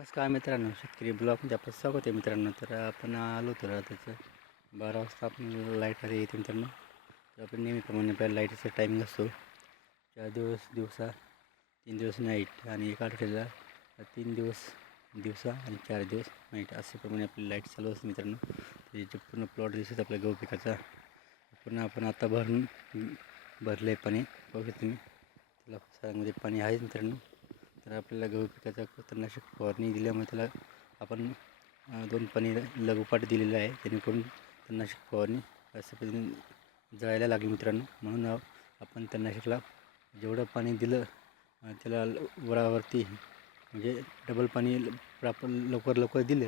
नमस्कार मित्रांनो, शेतकरी ब्लॉगमध्ये आपलं स्वागत आहे मित्रांनो. तर आपण आलो होतो रात्रीचं 12 वाजता आपण लाईट आली येते मित्रांनो. तर आपण नेहमीप्रमाणे आपल्याला लाईटीचा टायमिंग असतो 4 दिवस दिवसा, 3 दिवस नाईट आणि एका आठवड्याला 3 दिवस दिवसा आणि 4 दिवस नाईट असे प्रमाणे आपली लाईट चालू असते मित्रांनो. त्याचे पूर्ण प्लॉट दिसत आपल्या गहू पिकाचा पूर्ण आपण आता भरलं आहे पाणी बघू तुम्ही. त्याला साऱ्यामध्ये पाणी आहे मित्रांनो. तर आपल्याला गहू पिकाचा तणनाशक फवारणी दिल्यामुळे त्याला आपण 2 पाणी लागोपाठ दिलेलं आहे, जेणेकरून तणनाशक फवारणी अशा पद्धतीने जळायला लागली मित्रांनो. म्हणून आपण तणनाशकाला जेवढं पाणी दिलं त्याला वरावरती म्हणजे डबल पाणी लवकर दिलं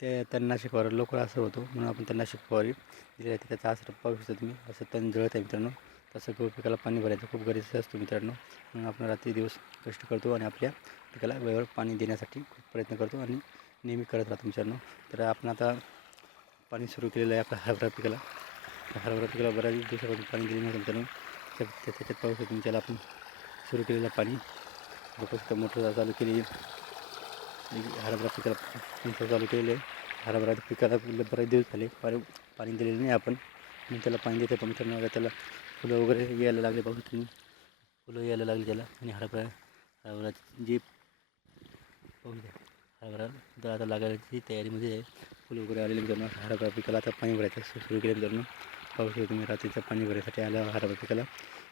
ते तणनाशकावर लवकर असर होतो, म्हणून आपण तणनाशक फवारणी दिली आहे. त्याचा असर पाहू शकता तुम्ही. असं तण जळत आहे मित्रांनो. तसं गहू पिकाला पाणी भरायचं खूप गरजेचं असतं मित्रांनो. म्हणून आपण रात्री दिवस कष्ट करतो आणि आपल्या पिकाला वेळेवर पाणी देण्यासाठी खूप प्रयत्न करतो आणि नेहमी करत राहतो मित्रांनो. तर आपण आता पाणी सुरू केलेलं आहे आपल्या हरभरा पिकाला. हरभरा पिकाला बऱ्याच दिवसापासून पाणी दिले नव्हतं मित्रांनो. त्याच्यात पाहू शकतो तुम्ही. त्याला आपण सुरू केलेलं पाणी फक्त मोटर चालू केली. हरभरा पिकाला चालू केलेलं आहे. हरभरा पिकाला बरेच दिवस झाले पाणी दिलेलं नाही आपण, म्हणून त्याला पाणी देत आहे मित्रांनो. त्याला फुलं वगैरे यायला लागले बघू तुम्ही. फुलं यायला लागली त्याला आणि हरभरा जी पाहू द्या. हरभरा आता लागायची तयारीमध्ये आहे. फुलं वगैरे आलेले मित्रांनो. हरभरा पिकाला आता पाणी भरायचं सुरू केलं मित्रांनो. पाहू शकतो तुम्ही. रात्रीचं पाणी भरायसाठी आलं हरभरा पिकाला.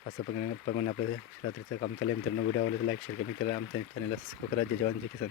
असं प्रमाणे आपलं रात्रीचं काम चालू आहे मित्रांनो. व्हिडिओ आवडला तर लाईक शेअर करा. आमच्या चॅनलला सबस्क्राईब करा. जय जवान जय किसान.